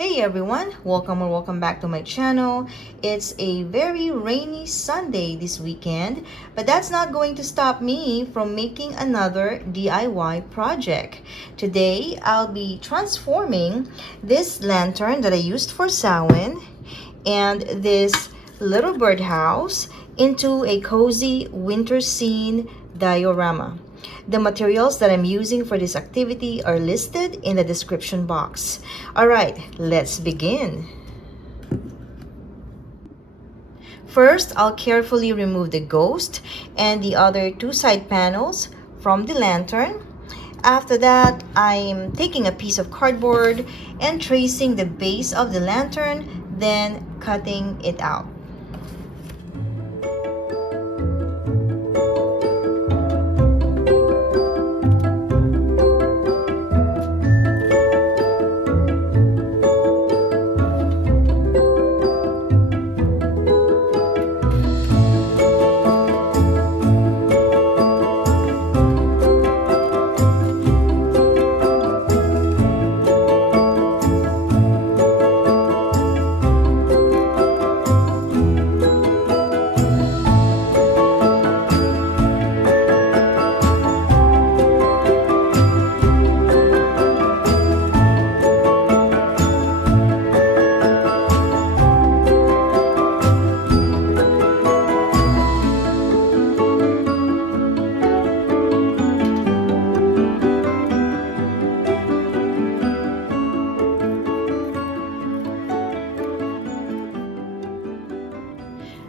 Hey everyone, welcome or welcome back to my channel. It's a very rainy Sunday this weekend, but that's not going to stop me from making another DIY project. Today, I'll be transforming this lantern that I used for Samhain and this little birdhouse into a cozy winter scene diorama. The materials that I'm using for this activity are listed in the description box. Alright, let's begin. First, I'll carefully remove the ghost and the other two side panels from the lantern. After that, I'm taking a piece of cardboard and tracing the base of the lantern, then cutting it out.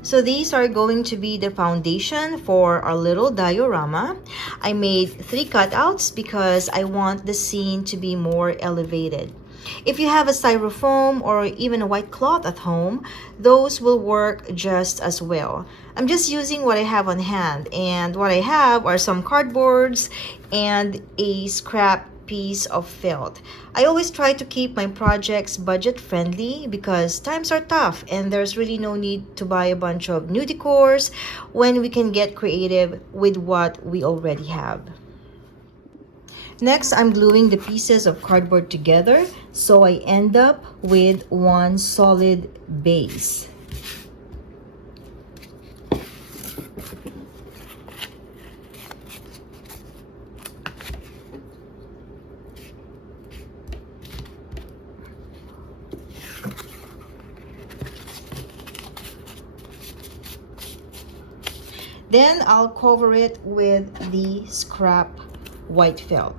So these are going to be the foundation for our little diorama. I made 3 cutouts because I want the scene to be more elevated. If you have a styrofoam or even a white cloth at home, those will work just as well. I'm just using what I have on hand, and what I have are some cardboards and a scrap piece of felt. I always try to keep my projects budget friendly because times are tough and there's really no need to buy a bunch of new decors when we can get creative with what we already have. Next, I'm gluing the pieces of cardboard together so I end up with one solid base. Then I'll cover it with the scrap white felt.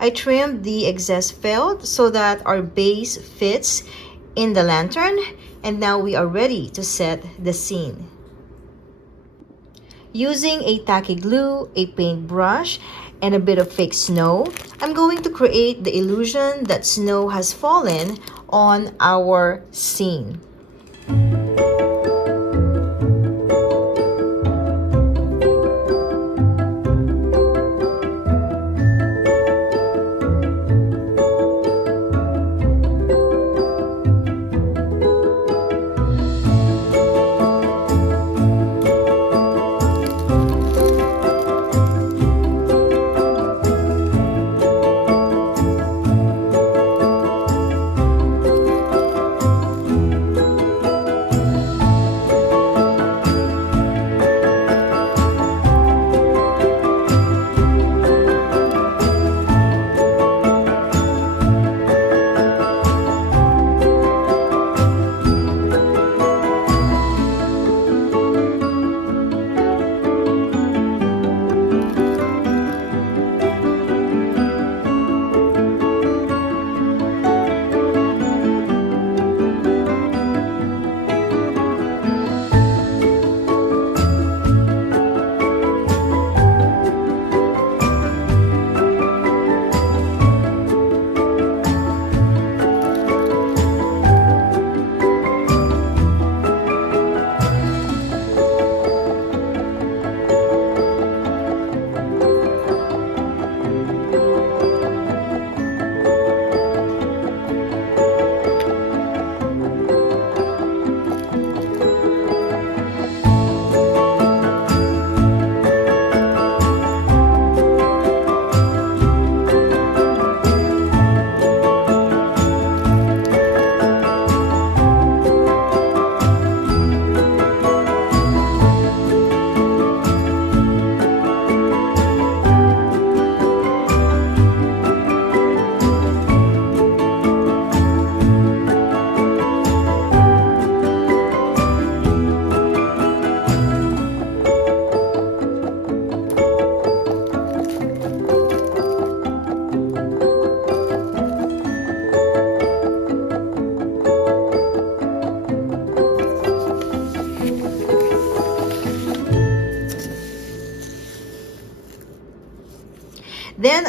I trimmed the excess felt so that our base fits in the lantern, and now we are ready to set the scene. Using a tacky glue, a paintbrush, and a bit of fake snow, I'm going to create the illusion that snow has fallen on our scene.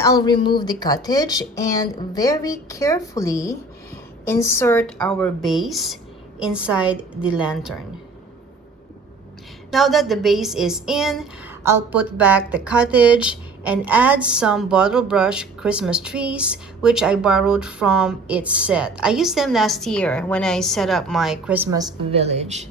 I'll remove the cottage and very carefully insert our base inside the lantern. Now that the base is in, I'll put back the cottage and add some bottle brush Christmas trees, which I borrowed from its set. I used them last year when I set up my Christmas village.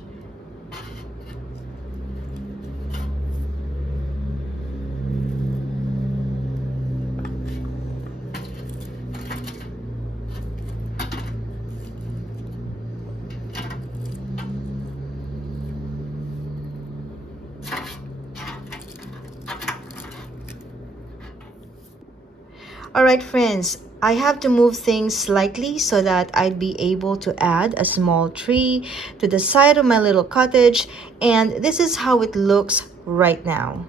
Alright friends, I have to move things slightly so that I'd be able to add a small tree to the side of my little cottage, and this is how it looks right now.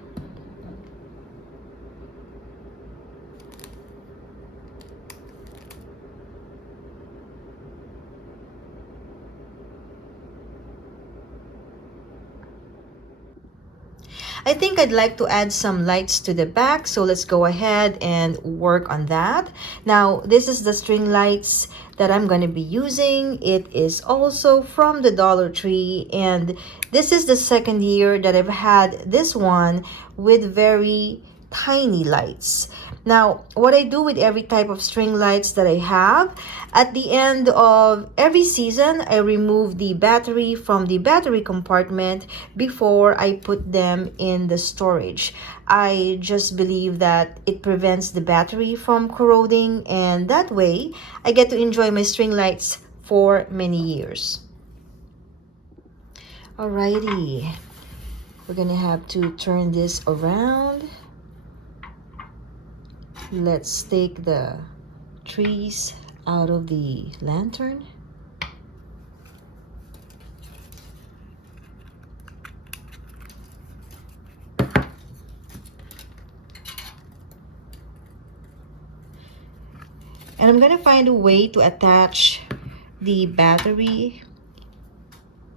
I think I'd like to add some lights to the back, so let's go ahead and work on that. Now, this is the string lights that I'm going to be using. It is also from the Dollar Tree, and this is the second year that I've had this one with very tiny lights. Now, what I do with every type of string lights that I have, at the end of every season, I remove the battery from the battery compartment before I put them in the storage. I just believe that it prevents the battery from corroding, and that way, I get to enjoy my string lights for many years. Alrighty, we're gonna have to turn this around. Let's take the trees out of the lantern. And I'm gonna find a way to attach the battery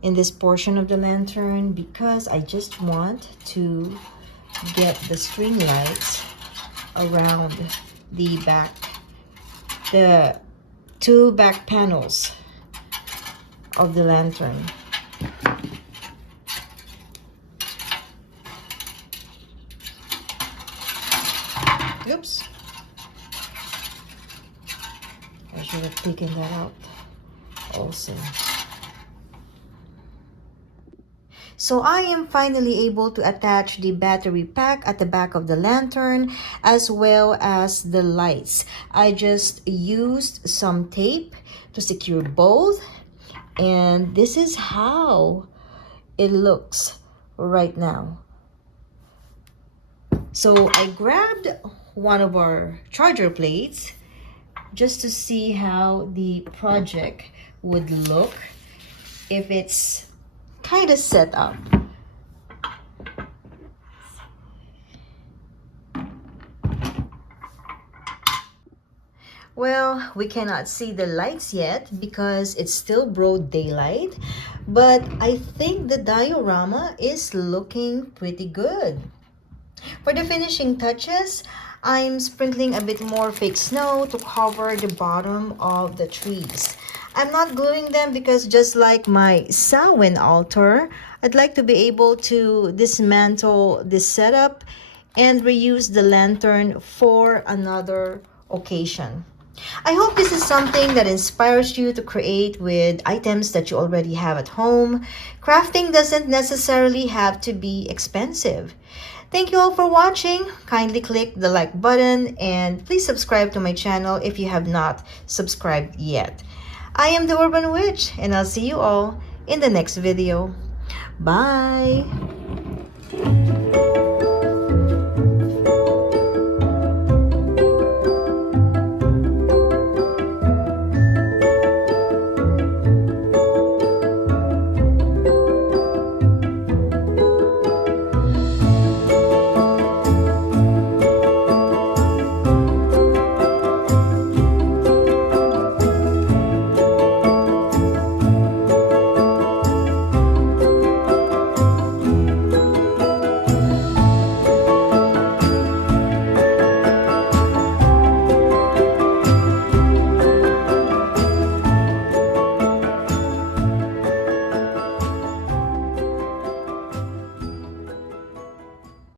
in this portion of the lantern because I just want to get the string lights around the back, the two back panels of the lantern. Oops, I should have taken that out also. So I am finally able to attach the battery pack at the back of the lantern as well as the lights. I just used some tape to secure both, and this is how it looks right now. So I grabbed one of our charger plates just to see how the project would look if it's kind of set up. Well, we cannot see the lights yet because it's still broad daylight, but I think the diorama is looking pretty good. For the finishing touches, I'm sprinkling a bit more fake snow to cover the bottom of the trees. I'm not gluing them because just like my Samhain altar, I'd like to be able to dismantle this setup and reuse the lantern for another occasion. I hope this is something that inspires you to create with items that you already have at home. Crafting doesn't necessarily have to be expensive. Thank you all for watching. Kindly click the like button and please subscribe to my channel if you have not subscribed yet. I am the Urban Witch, and I'll see you all in the next video. Bye!